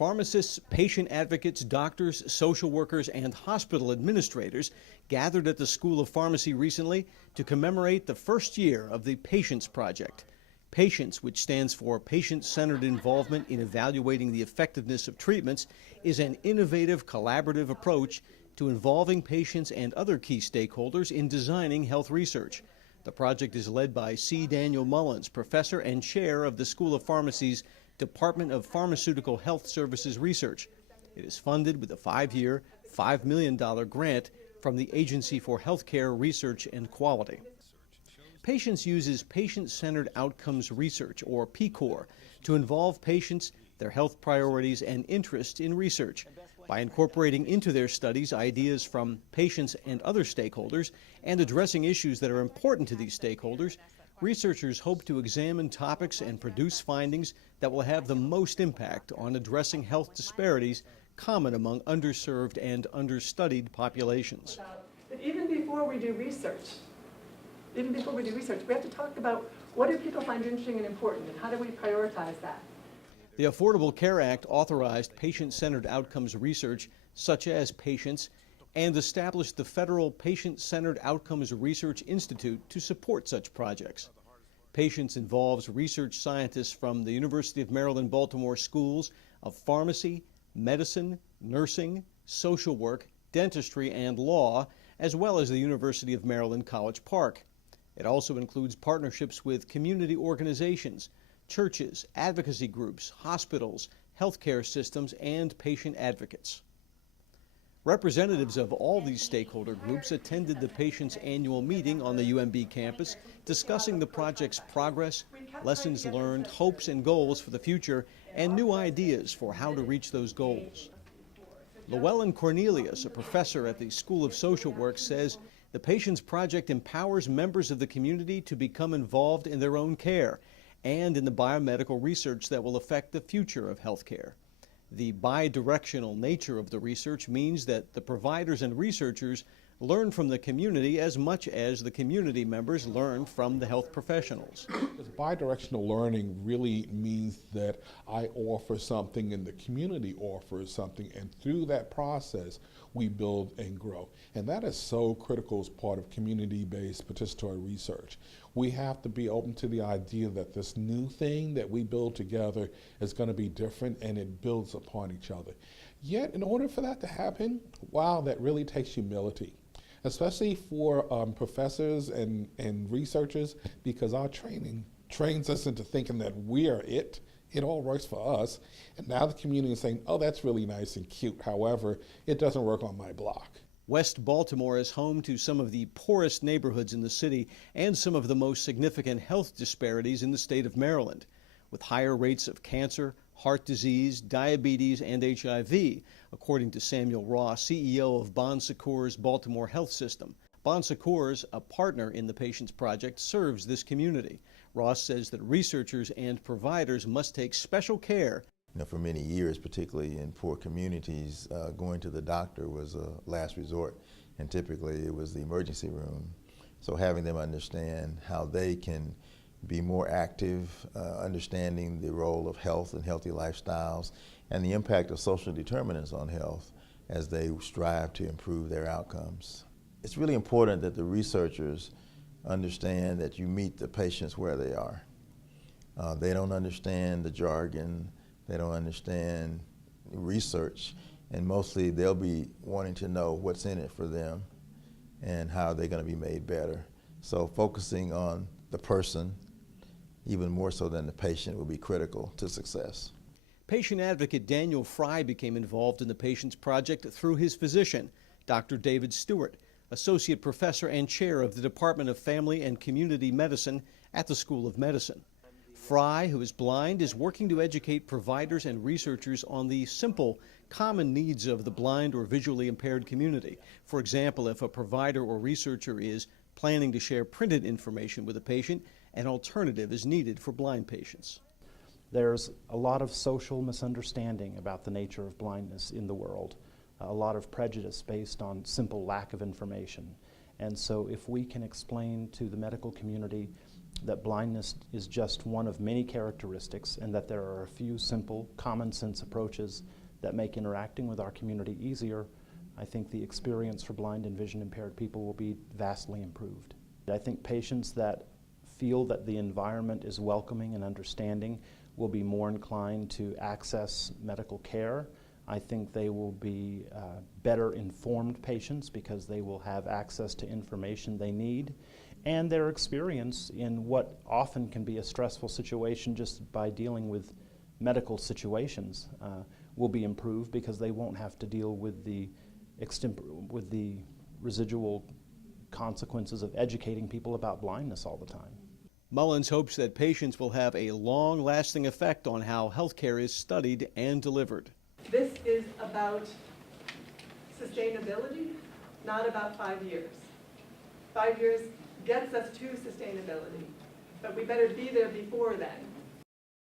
Pharmacists, patient advocates, doctors, social workers, and hospital administrators gathered at the School of Pharmacy recently to commemorate the first year of the Patience Project. Patience, which stands for Patient-Centered Involvement in Evaluating the Effectiveness of Treatments, is an innovative, collaborative approach to involving patients and other key stakeholders in designing health research. The project is led by C. Daniel Mullins, professor and chair of the School of Pharmacy's Department of Pharmaceutical Health Services Research. It is funded with a 5-year, $5 million grant from the Agency for Healthcare Research and Quality. Patience uses patient-centered outcomes research, or PCOR, to involve patients, their health priorities, and interests in research. By incorporating into their studies ideas from patients and other stakeholders and addressing issues that are important to these stakeholders, researchers hope to examine topics and produce findings that will have the most impact on addressing health disparities common among underserved and understudied populations. But even before we do research, we have to talk about what do people find interesting and important, and how do we prioritize that? The Affordable Care Act authorized patient-centered outcomes research, such as Patience, and established the Federal Patient-Centered Outcomes Research Institute to support such projects. Patience involves research scientists from the University of Maryland, Baltimore schools of pharmacy, medicine, nursing, social work, dentistry, and law, as well as the University of Maryland, College Park. It also includes partnerships with community organizations, churches, advocacy groups, hospitals, healthcare systems, and patient advocates. Representatives of all these stakeholder groups attended the Patience annual meeting on the UMB campus, discussing the project's progress, lessons learned, hopes and goals for the future, and new ideas for how to reach those goals. Llewellyn Cornelius, a professor at the School of Social Work, says the Patience Project empowers members of the community to become involved in their own care and in the biomedical research that will affect the future of healthcare. The bidirectional nature of the research means that the providers and researchers learn from the community as much as the community members learn from the health professionals. Because bidirectional learning really means that I offer something and the community offers something, and through that process we build and grow. And that is so critical as part of community-based participatory research. We have to be open to the idea that this new thing that we build together is going to be different, and it builds upon each other. Yet, in order for that to happen, wow, that really takes humility, especially for professors and researchers, because our training trains us into thinking that we are it. It all works for us. And now the community is saying, oh, that's really nice and cute. However, it doesn't work on my block. West Baltimore is home to some of the poorest neighborhoods in the city and some of the most significant health disparities in the state of Maryland, with higher rates of cancer, heart disease, diabetes, and HIV, according to Samuel Ross, CEO of Bon Secours Baltimore Health System. Bon Secours, a partner in the Patience Project, serves this community. Ross says that researchers and providers must take special care. For many years, particularly in poor communities, going to the doctor was a last resort, and typically it was the emergency room. So having them understand how they can be more active, understanding the role of health and healthy lifestyles, and the impact of social determinants on health as they strive to improve their outcomes. It's really important that the researchers understand that you meet the patients where they are. They don't understand the jargon, they don't understand research, and mostly they'll be wanting to know what's in it for them and how they're going to be made better. So focusing on the person, even more so than the patient, will be critical to success. Patient advocate Daniel Fry became involved in the Patience Project through his physician, Dr. David Stewart, associate professor and chair of the Department of Family and Community Medicine at the School of Medicine. Fry, who is blind, is working to educate providers and researchers on the simple, common needs of the blind or visually impaired community. For example, if a provider or researcher is planning to share printed information with a patient, an alternative is needed for blind patients. There's a lot of social misunderstanding about the nature of blindness in the world, a lot of prejudice based on simple lack of information. And so if we can explain to the medical community that blindness is just one of many characteristics and that there are a few simple, common sense approaches that make interacting with our community easier, I think the experience for blind and vision impaired people will be vastly improved. I think patients that feel that the environment is welcoming and understanding will be more inclined to access medical care. I think they will be better informed patients because they will have access to information they need. And their experience in what often can be a stressful situation just by dealing with medical situations will be improved because they won't have to deal with the residual consequences of educating people about blindness all the time. Mullins hopes that patients will have a long-lasting effect on how healthcare is studied and delivered. This is about sustainability, not about 5 years. 5 years gets us to sustainability, but we better be there before then.